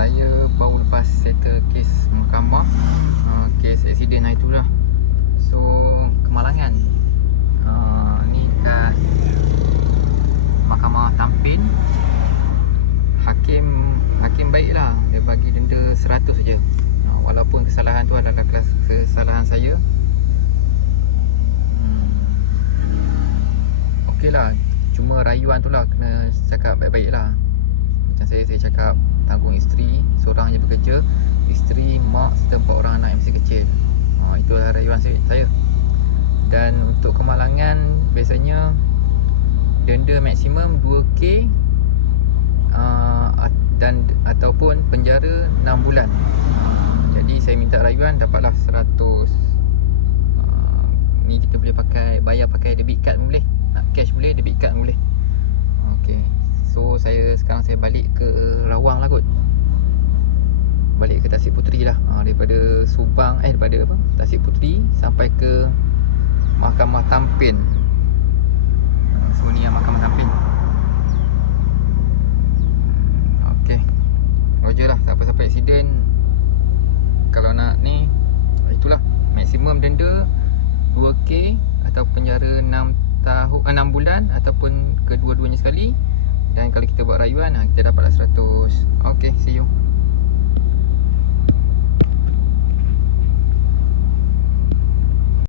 Saya baru lepas settle kes mahkamah, kes aksiden hari tu lah. So kemalangan, ni kat Mahkamah Tampin. Hakim baik lah, dia bagi denda 100 saja. Walaupun kesalahan tu adalah kesalahan saya. Okey lah, cuma rayuan tu lah kena cakap baik-baik lah. Macam saya cakap, tanggung isteri, seorang je bekerja, isteri, mak serta 4 orang anak yang masih kecil. Itulah rayuan saya. Dan untuk kemalangan, biasanya denda maksimum 2K dan ataupun penjara 6 bulan. Jadi saya minta rayuan, dapatlah 100. Ni kita boleh bayar pakai debit card pun boleh. Nak cash boleh, debit card pun boleh. Okey. So sekarang saya balik ke Rawang lah kot. Balik ke Tasik Puteri lah. Daripada Subang, daripada Tasik Puteri sampai ke Mahkamah Tampin. Semua ni yang Mahkamah Tampin. Okey. Roger lah, siapa sampai aksiden, kalau nak ni, itulah maksimum denda 2K atau penjara 6 bulan ataupun kedua-duanya sekali. Dan kalau kita buat rayuan, kita dapatlah 100. Okay, see you.